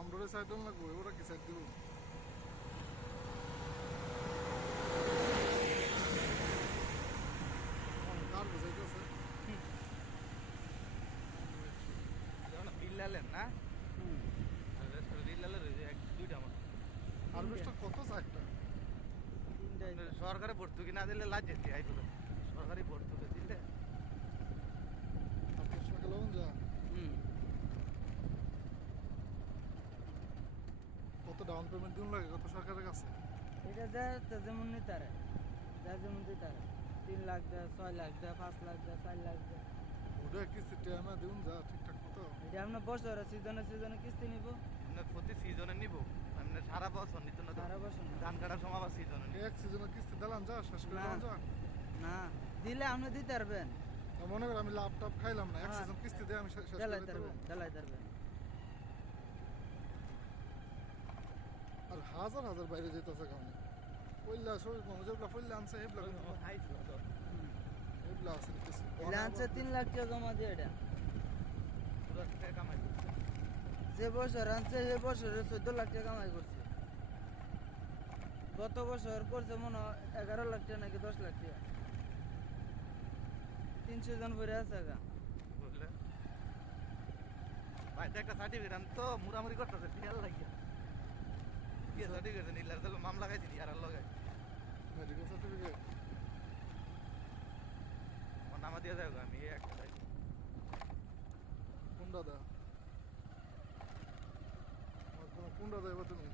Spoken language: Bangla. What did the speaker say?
আমরা সাইড লাগবো, ওরা কি সাইড দিব? কার বুঝাইতেছে? বিল্লালেন না বিল্লালের দুইটা আমার হারভেস্টার কত চারটা? সরকারে ভর্তুকি না দিলে লাজ যেতে আইতো সরকারি ভর্তুকি দিলে আপনার সঙ্গে লবণ যা কত ডাউন পেমেন্ট দিন লাগে কত সরকারের কাছে? এটা যা যেমন নি তারে যা যেমন দি তারে 3 লাখ দেয়, 6 লাখ দেয়, 5 লাখ দেয়, 4 লাখ দেয়। ওটা কিস্তি টাইমে দিন যা ঠিকঠাক মতো। এটা আপনার বছর সিজনে কিস্তি নিব, আপনার প্রতি সিজনে নিব মানে সারা বছর নিত না তো। সারা বছর না। ধান কাটার সময় আবার সিজনে এক সিজনের কিস্তি দিলাম যা শেষ করে দিলাম যা। না দিলে আপনি দিতে পারবেন, তা মনে করেন আমি লাভ টাভ খাইলাম না, এক হ্যাঁ। সিজন কিস্তি দিয়ে আমি শেষ করে চালাই দিতে পারবো। পারবেন, চালাই পারবেন। আর হাজার হাজার বাইরে যেতেছে কারণে পইলা শরীর কোনো যেগুলো পইলা আনছে এগুলা কিন্তু এগুলা আছে কিছু এটা আনছে 3 লাখ টাকা জমা দিয়ে এটা। কামাই করছে। যে বছর আনছে সে বছরে 14 লাখ টাকা কামাই করছে। গত বছর করছে মনে হয় 11 লাখ টাকা নাকি 10 লাখ টাকা। 300 জন ভরে আছে গা। বুঝলে ভাই একটা সার্টিফিকেট আন তো মুরামুরি করতেছে খেয়াল লাগিয়া কি সার্টিফিকেট নিলার তো মামলা গাইছি আর লগাই মেডিকেল সার্টিফিকেট আমার নামা দিয়ে যাবো আমি একটা কোনটা দা কোনটা দেবা তুমি?